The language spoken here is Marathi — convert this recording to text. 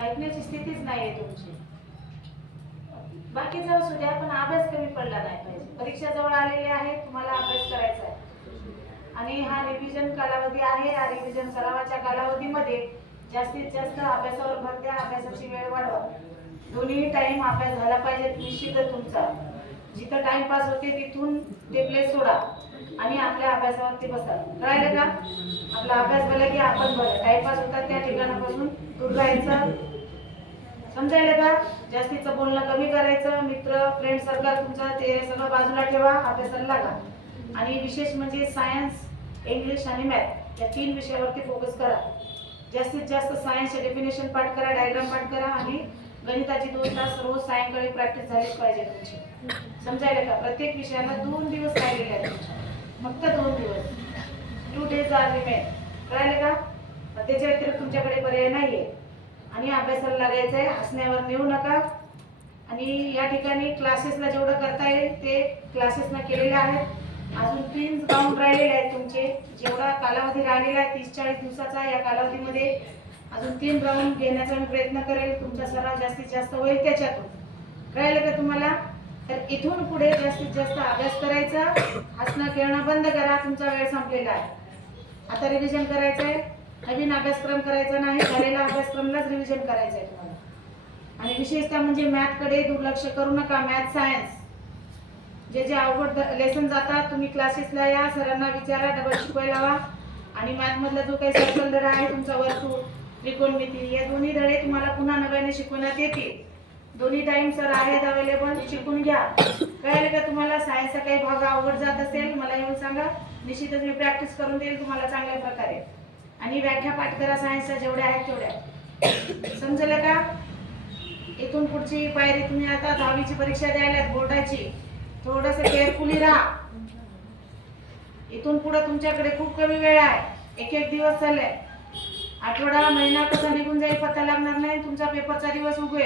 ऐकण्याची स्थितीच नाहीये तुमची. बाकीचं असू द्या, पण अभ्यास कमी पडला नाही पाहिजे. परीक्षा जवळ आलेली आहे, तुम्हाला अभ्यास करायचा आहे आणि हा रिव्हिजन कालावधी आहे. या रिव्हिजन सरावाच्या कालावधीमध्ये जास्तीत जास्त अभ्यासावर भर द्या, अभ्यासाची वेळ वाढवा. दोन्ही टाइम अभ्यास झाला पाहिजे निश्चितच तुमचा. जिथं टाइमपास होते तिथून ते प्लेस सोडा आणि आपल्या अभ्यासावरती बसा. कळायलं का? आपला अभ्यास भला की आपण भलं. टाइमपास होतात त्या ठिकाणापासून दूर राहायचं. समजायला का? जास्तीचं बोलणं कमी करायचं. मित्र फ्रेंड सर्कल तुमचा ते सगळं बाजूला ठेवा, अभ्यासाला लागा. आणि विशेष म्हणजे सायन्स, इंग्लिश आणि मॅथ या 3 विषयावरती फोकस करा. जास्तीत जास्त सायन्सचे डेफिनेशन पाठ करा, डायग्राम पाठ करा आणि गणिताची 2 तास रोज सायंकाळी प्रॅक्टिस झालीच पाहिजे तुमची. समजायला का? प्रत्येक विषयाला 2 दिवस राहिलेले आहेत, फक्त 2 दिवस. 2 days आर रिमेन. कळायला का? त्याच्या व्यतिरिक्त तुमच्याकडे पर्याय नाहीये आणि अभ्यासाला लागायचं आहे. हसण्यावर नेऊ नका. आणि या ठिकाणी क्लासेसला जेवढं करता येईल ते क्लासेसना केलेले आहेत. अजून 3 राऊंड राहिलेले आहेत तुमचे. जेवढा कालावधी राहिलेला आहे 30-40 दिवसाचा, या कालावधीमध्ये अजून 3 राऊंड घेण्याचा मी प्रयत्न करेल. तुमचा सराव जास्तीत जास्त होईल त्याच्यातून. कळायलं का तुम्हाला? तर इथून पुढे जास्तीत जास्त अभ्यास करायचा. हसणं खेळणं बंद करा. तुमचा वेळ संपलेला आहे. आता रिव्हिजन करायचं आहे. नवीन अभ्यासक्रम करायचा नाही, झालेला अभ्यासक्रमलाच रिव्हिजन करायचं आहे तुम्हाला. आणि विशेषतः म्हणजे मॅथकडे दुर्लक्ष करू नका. मॅथ सायन्स जे अवघड लेसन जातात, तुम्ही क्लासेसला या, सरांना विचारा, डबल शिकवायला लावा. आणि मॅथमधला जो काही सर्कल धडा आहे तुमचा, वर्तुळ, त्रिकोणमिती, या दोन्ही धडे तुम्हाला पुन्हा नव्याने शिकवण्यात येतील. दोन्ही टाइम सर आहेत अवेलेबल, शिकून घ्या. कळेल का तुम्हाला? सायन्सचा काही भाग अवघड जात असेल मला येऊन सांगा, निश्चितच मी प्रॅक्टिस करून देईल तुम्हाला चांगल्या प्रकारे. आणि व्याख्या पाठ करा सायन्सच्या जेवढ्या आहेत तेवढ्या. समजलं का? इथून पुढची पायरी तुम्ही आता 10वीची परीक्षा द्यायला, बोर्डाची, थोडंसं केअरफुली राहा. इथून पुढे तुमच्याकडे खूप कमी वेळ आहे. एक दिवस चालले, आठवडा महिना कसा निघून जाईल पत्ता लागणार नाही. तुमचा पेपरचा दिवस उगवेल.